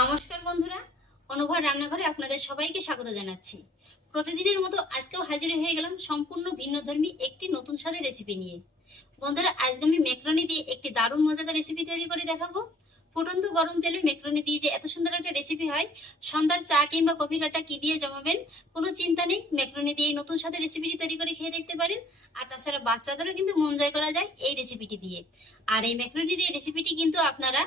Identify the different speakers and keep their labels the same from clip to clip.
Speaker 1: নমস্কার বন্ধুরা অনুভব রান্নাঘরে আপনাদের সবাইকে স্বাগত জানাচ্ছি। প্রতিদিনের মতো আজকেও হাজির হয়ে গেলাম সম্পূর্ণ ভিন্নধর্মী একটি নতুন স্বাদের রেসিপি নিয়ে। বন্ধুরা আজকে আমি ম্যাকরনি দিয়ে একটি দারুণ মজাদার রেসিপি তৈরি করে দেখাবো। ফুটন্ত গরম তেলে মেকরনি দিয়ে যে এত সুন্দর একটা রেসিপি হয়, সন্ধ্যার চা কিংবা কফি লাটা কি দিয়ে জমাবেন, কোনো চিন্তা নেই মেকরনি দিয়ে নতুন স্বাদের রেসিপিটি তৈরি করে খেয়ে দেখতে পারেন। আর তাছাড়া বাচ্চাদেরও কিন্তু মন জয় করা যায় এই রেসিপিটি দিয়ে। আর এই ম্যাক্রোনির এই রেসিপিটি কিন্তু আপনারা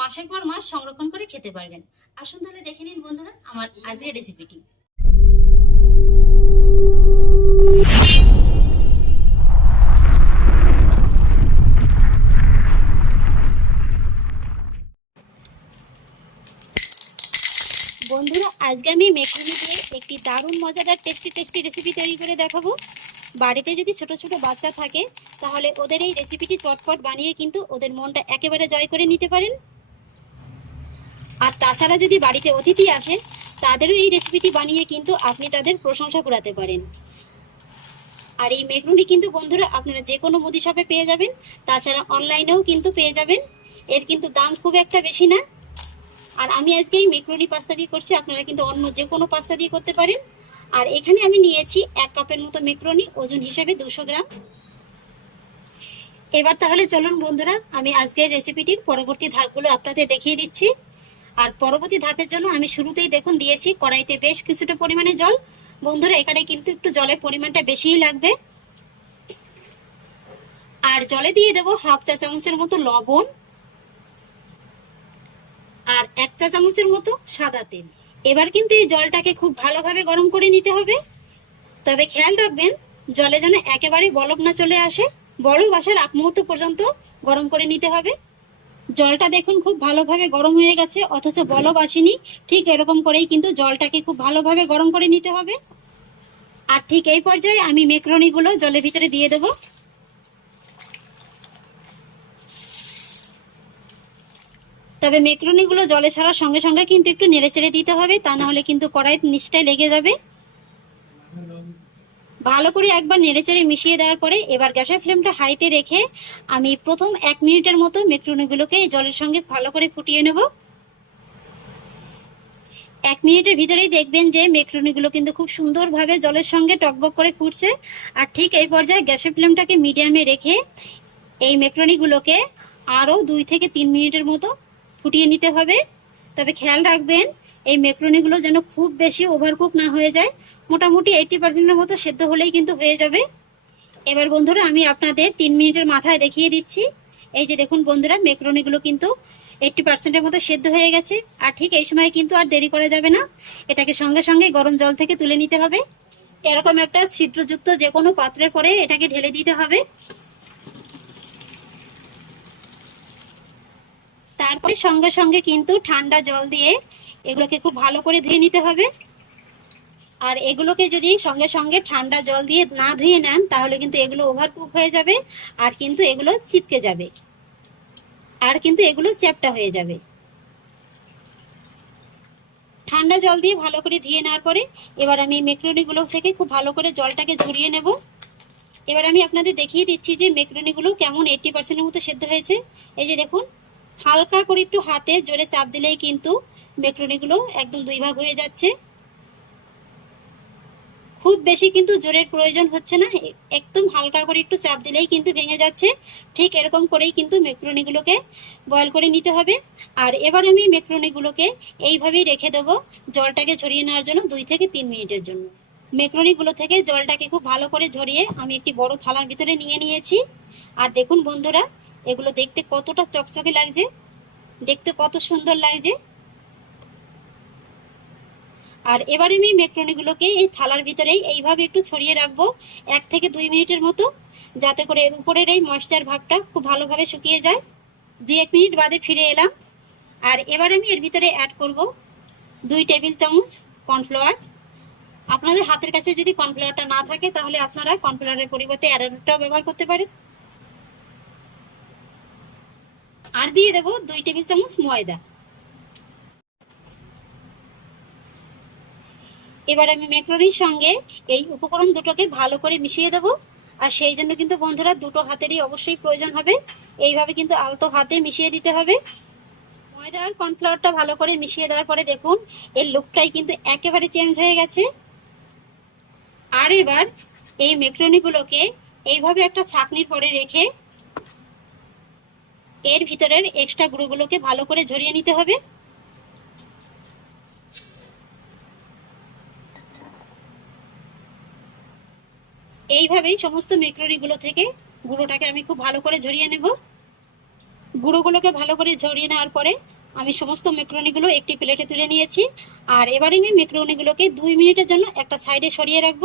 Speaker 1: মাসের পর মাস সংরক্ষণ করে খেতে পারবেন। আসুন তাহলে দেখে নিন বন্ধুরা আমার আজকের রেসিপিটি বন্ধুরা আজকে আমি মেক্রোনি দিয়ে একটি দারুণ মজাদার টেস্টি টেস্টি রেসিপি তৈরি করে দেখাবো। বাড়িতে যদি ছোট ছোট বাচ্চা থাকে, তাহলে ওদের এই রেসিপিটি চটপট বানিয়ে কিন্তু ওদের মনটা একেবারে জয় করে নিতে পারেন। আর তাছাড়া যদি বাড়িতে অতিথি আসে তাদেরও এই রেসিপিটি বানিয়ে কিন্তু আপনি তাদের প্রশংসা করাতে পারেন। আর এই মেঘরুনি কিন্তু বন্ধুরা আপনারা যে কোনো মুদি শপে পেয়ে যাবেন, তাছাড়া অনলাইনেও কিন্তু পেয়ে যাবেন। এর কিন্তু দাম খুব একটা বেশি না। আর আমি আজকে এই মেক্রোনি পাস্তা দিয়ে করছি, আপনারা কিন্তু অন্য যে কোনো পাস্তা দিয়ে করতে পারেন। আর এখানে আমি নিয়েছি এক কাপের মতো মেক্রোনি, ওজন হিসাবে দুশো গ্রাম। এবার তাহলে চলুন বন্ধুরা, আমি আজকের রেসিপিটির পরবর্তী ধাপগুলো আপনাদের দেখিয়ে দিচ্ছি। আর পরবর্তী ধাপের জন্য আমি শুরুতেই দেখুন, দিয়েছি কড়াইতে বেশ কিছুটা পরিমাণে জল। বন্ধুরা, এখানে কিন্তু একটু জলের পরিমাণটা বেশিই লাগবে। আর জলে দিয়ে দেবো হাফ চা চামচের মতো লবণ। আর এক চা চামচের মতো সাদা তেল। এবার কিন্তু এই জলটাকে খুব ভালোভাবে গরম করে নিতে হবে। তবে খেয়াল রাখবেন, জলে যেন একেবারে বলক না চলে আসে বলক আসার আগ মুহূর্ত পর্যন্ত গরম করে নিতে হবে। জলটা দেখুন খুব ভালোভাবে গরম হয়ে গেছে, অথচ বলব আসেনি। ঠিক এরকম করেই কিন্তু জলটাকে খুব ভালোভাবে গরম করে নিতে হবে। আর ঠিক এই পর্যায়ে আমি মেকরনিগুলো জলের ভিতরে দিয়ে দেবো। তবে মেকরনিগুলো জলে ছাড়ার সঙ্গে সঙ্গে কিন্তু একটু নেড়ে চেড়ে দিতে হবে, তা না হলে কিন্তু কড়াই নিচটায় লেগে যাবে। ভালো করে একবার নেড়ে চেড়ে মিশিয়ে দেওয়ার পরে এবার গ্যাসের ফ্লেমটা হাইতে রেখে আমি প্রথম এক মিনিটের মতো মেকরনিগুলোকে জলের সঙ্গে ভালো করে ফুটিয়ে নেব। এক মিনিটের ভিতরেই দেখবেন যে মেকরনিগুলো কিন্তু খুব সুন্দরভাবে জলের সঙ্গে টকবক করে ফুটছে। আর ঠিক এই পর্যায়ে গ্যাসের ফ্লেমটাকে মিডিয়ামে রেখে এই মেকরনিগুলোকে আরও দুই থেকে তিন মিনিটের মতো ফুটিয়ে নিতে হবে। তবে খেয়াল রাখবেন, এই মেক্রোনিগুলো যেন খুব বেশি ওভারকুক না হয়ে যায়। মোটামুটি এইটি পার্সেন্টের মতো সেদ্ধ হলেই কিন্তু হয়ে যাবে। এবার বন্ধুরা, আমি আপনাদের তিন মিনিটের মাথায় দেখিয়ে দিচ্ছি। এই যে দেখুন বন্ধুরা, মেক্রোনিগুলো কিন্তু এইটটি পার্সেন্টের মতো সেদ্ধ হয়ে গেছে। আর ঠিক এই সময় কিন্তু আর দেরি করা যাবে না। এটাকে সঙ্গে সঙ্গে গরম জল থেকে তুলে নিতে হবে। এরকম একটা ছিদ্রযুক্ত যে কোনো পাত্রের পরে এটাকে ঢেলে দিতে হবে। তারপরে সঙ্গে সঙ্গে কিন্তু ঠান্ডা জল দিয়ে এগুলোকে খুব ভালো করে ধুয়ে নিতে হবে। আর এগুলোকে যদি সঙ্গে সঙ্গে ঠান্ডা জল দিয়ে না ধুয়ে নেন, তাহলে কিন্তু এগুলো ওভারকুক হয়ে যাবে আর কিন্তু এগুলো চিপকে যাবে। আর কিন্তু এগুলো চ্যাপটা হয়ে যাবে। ঠান্ডা জল দিয়ে ভালো করে ধুয়ে নেওয়ার পরে এবার আমি মেকরনিগুলো থেকে খুব ভালো করে জলটাকে ঝরিয়ে নেব। এবার আমি আপনাদের দেখিয়ে দিচ্ছি যে মেকরনিগুলো কেমন এইটটি পার্সেন্টের মতো সেদ্ধ হয়েছে। এই যে দেখুন হালকা করে একটু হাতে জোরে চাপ দিলেই কিন্তু মেকরনিগুলো একদম দুই ভাগ হয়ে যাচ্ছে। খুব বেশি কিন্তু জোরের প্রয়োজন হচ্ছে না, একদম হালকা করে একটু চাপ দিলেই কিন্তু ভেঙে যাচ্ছে। ঠিক এরকম করেই কিন্তু মেক্রনিগুলোকে বয়ল করে নিতে হবে। আর এবার আমি মেক্রনিগুলোকে এইভাবেই রেখে দেবো জলটাকে ঝরিয়ে নেওয়ার জন্য দুই থেকে তিন মিনিটের জন্য। মেক্রনিগুলো থেকে জলটাকে খুব ভালো করে ঝরিয়ে আমি একটি বড় থালার ভিতরে নিয়ে নিয়েছি। আর দেখুন বন্ধুরা এগুলো দেখতে কতটা চকচকে লাগছে, দেখতে কত সুন্দর লাগছে। আর এবার আমি মেক্রনিগুলোকে এই থালার ভিতরেই এইভাবে একটু ছড়িয়ে রাখব, এক থেকে দুই মিনিটের মতো, যাতে করে এর উপরের এই ময়শ্চার ভাবটা খুব ভালোভাবে শুকিয়ে যায়। দুই এক মিনিট বাদে ফিরে এলাম। আর এবার আমি এর ভিতরে অ্যাড করব দুই টেবিল চামচ কর্নফ্লাওয়ার আপনাদের হাতের কাছে যদি কর্নফ্লাওয়ারটা না থাকে, তাহলে আপনারা কর্নফ্লাওয়ারের পরিবর্তে অ্যারোটাও ব্যবহার করতে পারেন। আর দিয়ে দেবো দুই টেবিল চামচ ময়দা। এবার আমি মেক্রোনির সঙ্গে এই উপকরণ দুটোকে ভালো করে মিশিয়ে দেবো। আর সেই জন্য কিন্তু বন্ধুরা দুটো হাতেরই অবশ্যই প্রয়োজন হবে। এইভাবে কিন্তু আলতো হাতে মিশিয়ে দিতে হবে। ময়দা আর কর্নফ্লাওয়ারটা ভালো করে মিশিয়ে দেওয়ার পরে দেখুন, এর লুকটাই কিন্তু একেবারে চেঞ্জ হয়ে গেছে। আর এবার এই মেক্রোনিগুলোকে এইভাবে একটা ছাকনির পরে রেখে এর ভিতরের এক্সট্রা গুঁড়োগুলোকে ভালো করে ঝরিয়ে নিতে হবে। এইভাবেই সমস্ত মেক্রোনিগুলো থেকে গুঁড়োটাকে আমি খুব ভালো করে ঝরিয়ে নেব। গুঁড়োগুলোকে ভালো করে ঝরিয়ে নেওয়ার পরে আমি সমস্ত মেক্রোনিগুলো একটি প্লেটে তুলে নিয়েছি। আর এবারে আমি মেক্রোনিগুলোকে দুই মিনিটের জন্য একটা সাইডে সরিয়ে রাখব।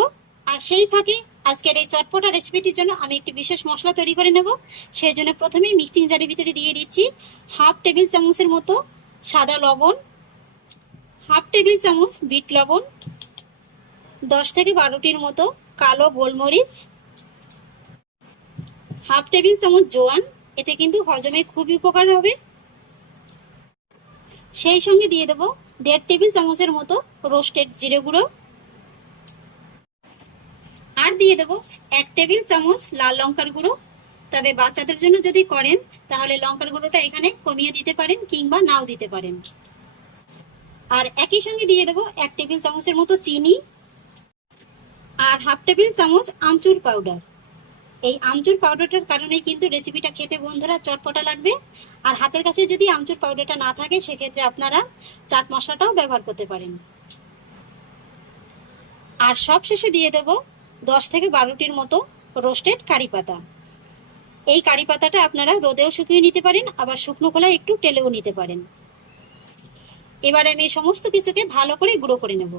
Speaker 1: আর সেই ফাঁকে আজকের এই চটপটা রেসিপিটির জন্য আমি একটি বিশেষ মশলা তৈরি করে নেব। সেই জন্য প্রথমেই মিক্সিং জারের ভিতরে দিয়ে দিচ্ছি হাফ টেবিল চামচের মতো সাদা লবণ, হাফ টেবিল চামচ বিট লবণ, দশ থেকে বারোটির মতো কালো গোলমরিচ, হাফ টেবিল চামচ জোয়ান, এতে কিন্তু হজমে খুবই উপকার হবে। সেই সঙ্গে দিয়ে দেবো দেড় টেবিল চামচের মতো রোস্টেড জিরে গুঁড়ো দিয়ে দেবো এক টেবিল চামচ লাল লঙ্কার গুঁড়ো। তবে বাচ্চাদের জন্য যদি করেন, তাহলে লঙ্কার গুঁড়োটা এখানে কমিয়ে দিতে পারেন কিংবা নাও দিতে পারেন। আর একই সঙ্গে দিয়ে দেবো এক টেবিল চামচের মতো চিনি আর হাফ টেবিল চামচ আমচুর পাউডার। এই আমচুর পাউডারটার কারণেই কিন্তু রেসিপিটা খেতে বন্ধুরা চটপটা লাগবে। আর হাতের কাছে যদি আমচুর পাউডারটা না থাকে, সেক্ষেত্রে আপনারা চাট মশলাটাও ব্যবহার করতে পারেন। আর সব শেষে দিয়ে দেবো দশ থেকে বারোটির মতো রোস্টেড কারি পাতা। এই কারি পাতাটা আপনারা রোদেও শুকিয়ে নিতে পারেন, আবার শুকনো কলায় একটু টেলেও নিতে পারেন। এবার আমি এই সমস্ত কিছুকে ভালো করে গুঁড়ো করে নেব।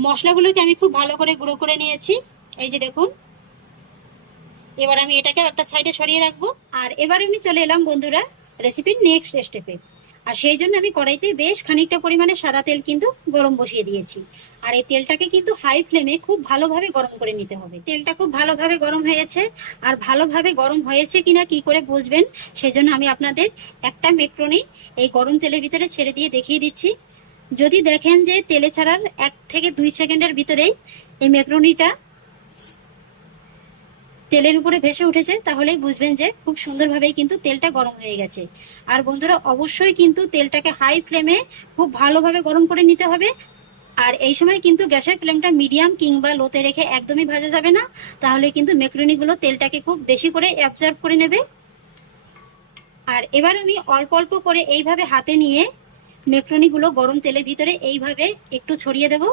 Speaker 1: মশলাগুলোকে আমি খুব ভালো করে গুঁড়ো করে নিয়েছি। এই যে দেখুন, এবার আমি এটাকে একটা সাইডে সরিয়ে রাখব। আর এবার আমি চলে এলাম বন্ধুরা রেসিপির নেক্সট স্টেপে আর সেই জন্য আমি কড়াইতে বেশ খানিকটা পরিমাণে সাদা তেল কিন্তু গরম বসিয়ে দিয়েছি। আর এই তেলটাকে কিন্তু হাই ফ্লেমে খুব ভালোভাবে গরম করে নিতে হবে। তেলটা খুব ভালোভাবে গরম হয়েছে আর ভালোভাবে গরম হয়েছে কিনা কি করে বুঝবেন, সেজন্য আমি আপনাদের একটা মেক্রোনি এই গরম তেলের ভিতরে ছেড়ে দিয়ে দেখিয়ে দিচ্ছি। যদি দেখেন যে তেলে ছাড়ার এক থেকে দুই সেকেন্ডের ভিতরেই এই মেক্রোনিটা তেলের উপরে ভেসে উঠেছে, তাহলেই বুঝবেন যে খুব সুন্দরভাবেই কিন্তু তেলটা গরম হয়ে গেছে। আর বন্ধুরা, অবশ্যই কিন্তু তেলটাকে হাই ফ্লেমে খুব ভালোভাবে গরম করে নিতে হবে। আর এই সময় কিন্তু গ্যাসের ফ্লেমটা মিডিয়াম কিংবা লোতে রেখে একদমই ভাজা যাবে না। তাহলে কিন্তু মেক্রোনিগুলো তেলটাকে খুব বেশি করে অ্যাবজার্ভ করে নেবে। আর এবার আমি অল্প অল্প করে এইভাবে হাতে নিয়ে মেক্রোনিগুলো গরম তেলের ভিতরে এইভাবে একটু ছড়িয়ে দেব।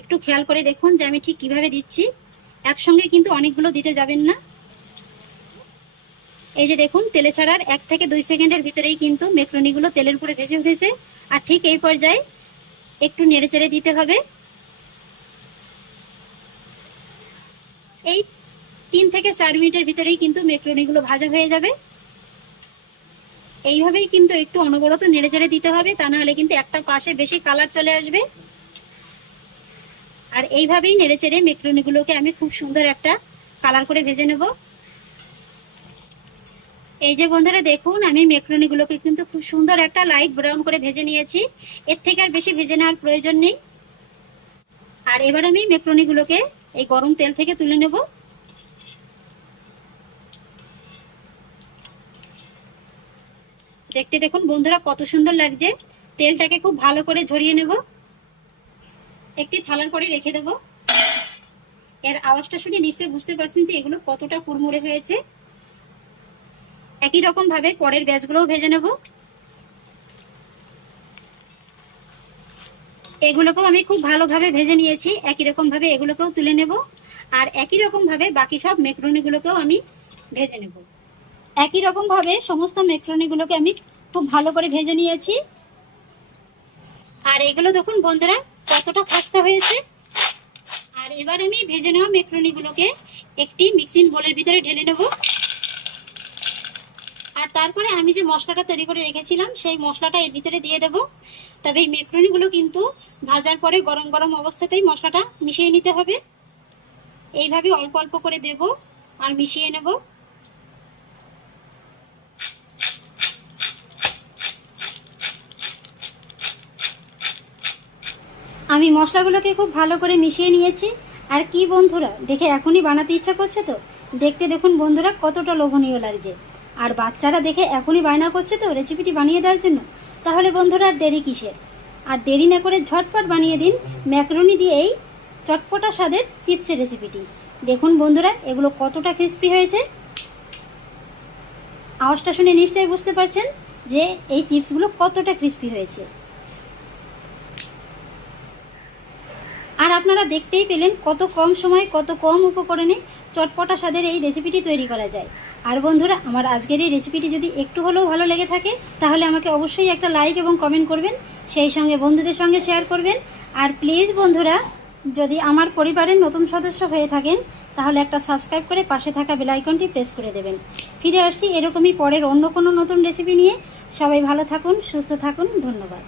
Speaker 1: একটু খেয়াল করে দেখুন যে আমি ঠিক কীভাবে দিচ্ছি। একসঙ্গে কিন্তু অনেকগুলো দিতে যাবেন না। এই যে দেখুন, তেলে ছাড়ার এক থেকে দুই সেকেন্ডের ভিতরেই কিন্তু মেক্রোনিগুলো তেলের উপরে ভেসে উঠেছে। আর ঠিক এই পর্যায়ে একটু নেড়ে চেড়ে দিতে হবে। এই তিন থেকে চার মিনিটের ভিতরেই কিন্তু মেক্রোনিগুলো ভাজা হয়ে যাবে। এইভাবেই কিন্তু একটু অনবরত নেড়ে চেড়ে দিতে হবে, তা নাহলে কিন্তু একটা পাশে বেশি কালার চলে আসবে। আর এইভাবেই নেড়ে চেড়ে মেক্রোনিগুলোকে আমি খুব সুন্দর একটা কালার করে ভেজে নেব। এই যে বন্ধুরা, দেখুন, আমি মেক্রোনিগুলোকে কিন্তু খুব সুন্দর একটা লাইট ব্রাউন করে ভেজে নিয়েছি। এর থেকে আর বেশি ভেজে নেওয়ার প্রয়োজন নেই। আর এবার আমি মেক্রোনিগুলোকে এই গরম তেল থেকে তুলে নেব। দেখতে দেখুন বন্ধুরা, কত সুন্দর লাগছে। তেলটাকে খুব ভালো করে ঝরিয়ে নেব। একটি থালার পরে রেখে দেব। এর আওয়াজটা শুনে নিশ্চয়ই বুঝতে পারছেন যে এগুলো কতটা কুড়মুড়ে হয়েছে। একই রকম ভাবে পরের ব্যাচগুলোও ভেজে নেব। এগুলোকেও আমি খুব ভালোভাবে ভেজে নিয়েছি। একই রকম ভাবে এগুলোকেও তুলে নেব। আর একই রকম ভাবে বাকি সব মেক্রোনিগুলোকেও আমি ভেজে নেব। একই রকম ভাবে সমস্ত মেক্রোনিগুলোকে আমি খুব ভালো করে ভেজে নিয়েছি। আর এগুলো দেখুন বন্ধুরা কতটা খাস্তা হয়েছে? আর এবার আমি ভেজে নেওয়া মেক্রোনিগুলোকে একটি মিক্সিং বোলের ভিতরে ঢেলে নেব। আর তারপরে আমি যে মশলাটা তৈরি করে রেখেছিলাম, সেই মশলাটা এর ভিতরে দিয়ে দেব। তবে এই মেক্রোনিগুলো কিন্তু ভাজার পরে গরম গরম অবস্থাতেই মশলাটা মিশিয়ে নিতে হবে। এইভাবে অল্প অল্প করে দেব আর মিশিয়ে নেব। আমি মশলাগুলোকে খুব ভালো করে মিশিয়ে নিয়েছি। আর কি বন্ধুরা, দেখে এখনই বানাতে ইচ্ছা করছে তো? দেখতে দেখুন বন্ধুরা, কতটা লোভনীয় লাগছে। আর বাচ্চারা দেখে এখনই বায়না করছে তো রেসিপিটি বানিয়ে দেওয়ার জন্য। তাহলে বন্ধুরা, আর দেরি কিসের? আর দেরি না করে ঝটপট বানিয়ে দিন ম্যাকরনি দিয়ে এই চটপটা স্বাদের চিপসের রেসিপিটি দেখুন বন্ধুরা, এগুলো কতটা ক্রিস্পি হয়েছে। আওয়াজটা শুনে নিশ্চয়ই বুঝতে পারছেন যে এই চিপসগুলো কতটা ক্রিস্পি হয়েছে। আপনারা দেখতেই পেলেন কত কম সময় কত কম উপকরণে চটপটা স্বাদের এই রেসিপিটি তৈরি করা যায়। আর বন্ধুরা, আমার আজকের এই রেসিপিটি যদি একটু হলেও ভালো লেগে থাকে, তাহলে আমাকে অবশ্যই একটা লাইক এবং কমেন্ট করবেন, সেই সঙ্গে বন্ধুদের সঙ্গে শেয়ার করবেন। আর প্লিজ বন্ধুরা, যদি আমার পরিবারের নতুন সদস্য হয়ে থাকেন, তাহলে একটা সাবস্ক্রাইব করে পাশে থাকা বেলাইকনটি প্রেস করে দেবেন। ফিরে আসছি এরকমই পরের অন্য কোনো নতুন রেসিপি নিয়ে। সবাই ভালো থাকুন, সুস্থ থাকুন, ধন্যবাদ।